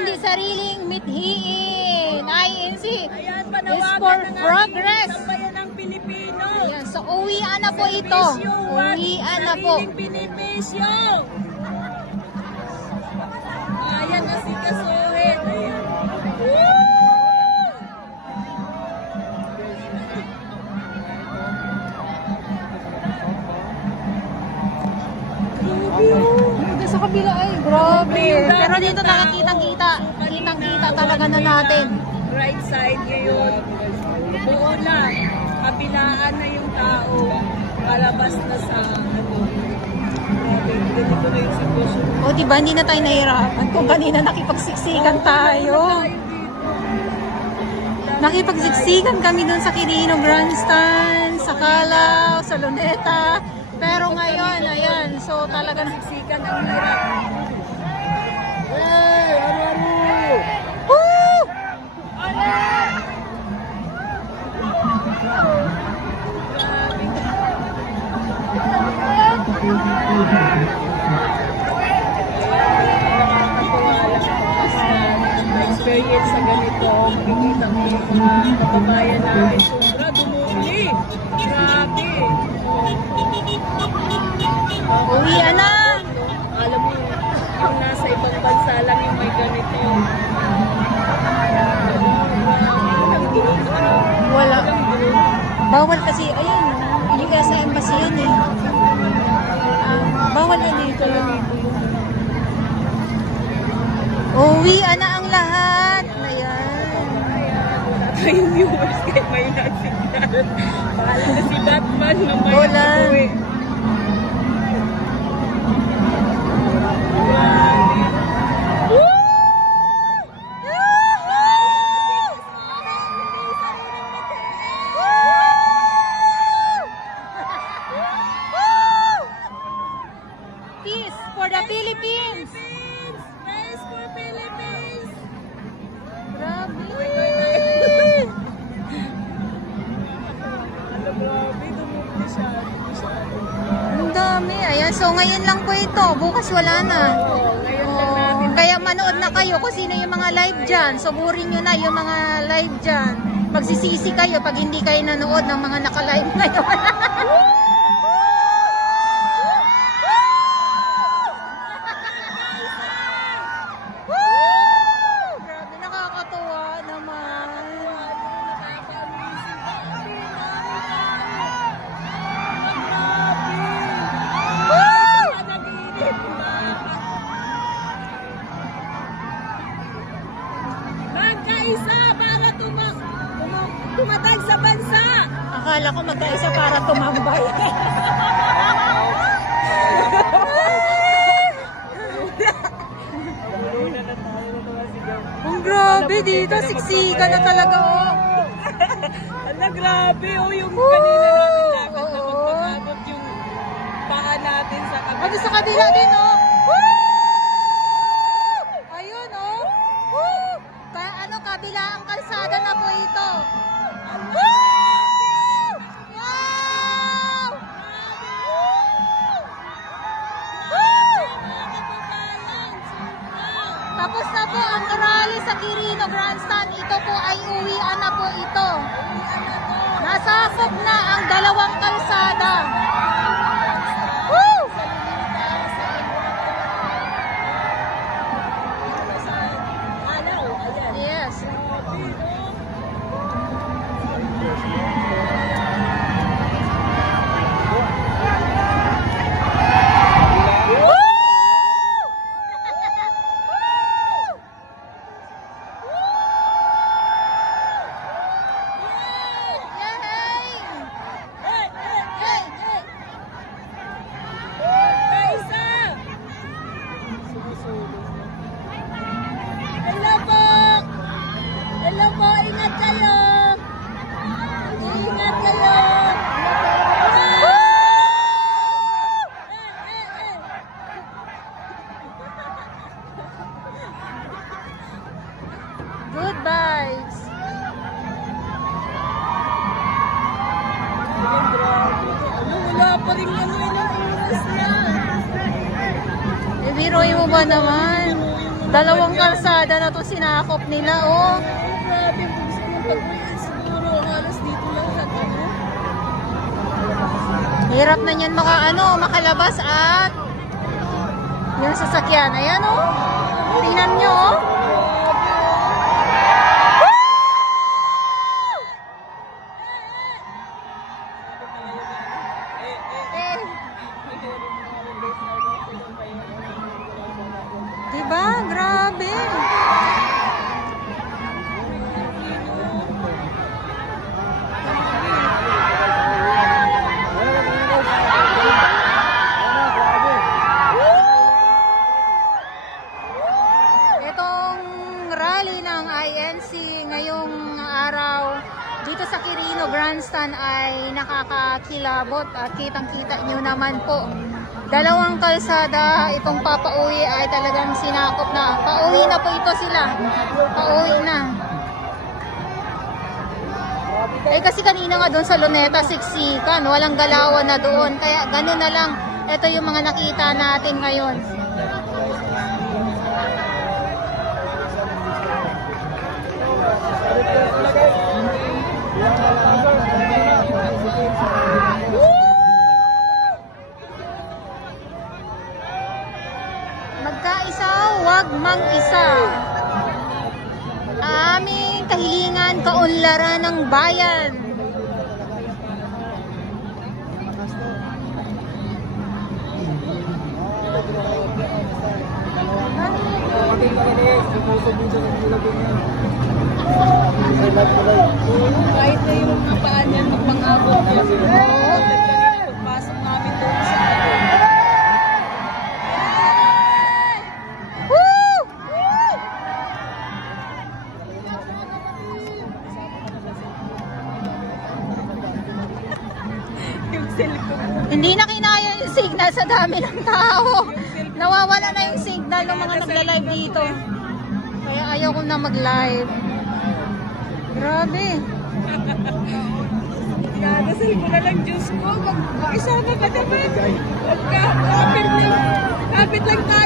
Hindi sariling mithiin. INC is for progress. Ayan, so uwian na po ito. Uwian na po. Ayan na si Kasuhin. Sa kabila ay grabe. Pero dito nakakitang-kita. Kitang-kita talaga na natin. Right side ngayon. Buo na. Kabilaan na yung tao. Kalabas na sa ganito na yung sitwasyon. O diba hindi na tayo nahirapan kung kanina nakipagsiksikan tayo. Nakipagsiksikan kami dun sa Quirino Grandstand, sa Calao, sa Luneta. Pero ngayon, ayan, so talaga Siksikan ang hirap. Hey, aru-aru! Woo! Experience sa ganito, nakikita mo yung mga kababayan natin. Sobra, dumuli. Grabe. Uwian na! Alam mo, kung nasa ibang bansa lang yung may ganito. Wala. Bawal kasi, ayun, yung sa embassy yan eh. Bawal na dito. Uwian na ang lahat. Ayan. Wala tayong viewers kahit may nasignal. Bahala na si Batman mamaya Wala. mag-uwi. Peace for the Philippines! Race for Philippines! Grabe! Alam mo, grabe, dumukli siya. Ang dami. Ayan, so ngayon lang po ito. Bukas wala na. Ngayon lang natin. Kaya manood na kayo kung sino yung mga live dyan. Suburin nyo na yung mga live dyan. Magsisisi kayo pag hindi kayo nanood ng mga naka-live ngayon. Grabe, nakakatuwa naman. Magkaisa para tumatag sa bansa. Akala ko magkaisa para tumambay. Ang grabe dito, siksikan na talaga oh. Ala, grabe oh, yung kanina natin lakad na Oo. magpapagod yung paa natin sa kabila. Ano sa kabila din oh. Woo! Ayun oh. Woo! Kaya ano, kabila ang kalsada na po ito. Woo! Wow! Woo! Tapos na po ang rally sa Quirino Grandstand. Ito po ay uwian na po ito. Nasasok na ang dalawang kalsada. Woo! Yes. Yay! Hey! pa rin ganyan ang oras niya. Biruin mo ba naman? Dalawang kalsada na to sinakop nila, oh. Grabe, gusto ng pag-uwi. Siguro, halos dito lang sa ano. Hirap na niyan makalabas at yung sasakyan. Ayan, oh. Tingnan nyo, oh. Diba? Grabe. Itong rally ng INC ngayong araw dito sa Quirino Grandstand ay nakakakilabot at kitang-kita nyo naman po. Dalawang kalsada itong papauwi ay talagang sinakop na. Pauwi na po ito sila. Pauwi na. Eh kasi kanina nga doon sa Luneta, siksikan. Walang galawan na doon. Kaya gano'n na lang. Ito yung mga nakita natin ngayon. Magkaisa, wag mang-isa. Aming kahilingan, kaunlaran ng bayan. Kahit na yung mga paan yan, magpangabot yan. Pagpasok namin doon sa yung cellphone. Hindi na kinaya yung signal sa dami ng tao. Nawawala na yung signal ng mga nagla-live dito. Kaya ayaw ko na mag-live. Grabe. Dadasal ko na lang Diyos ko. Mag-isa ka naman. Kapit lang tayo.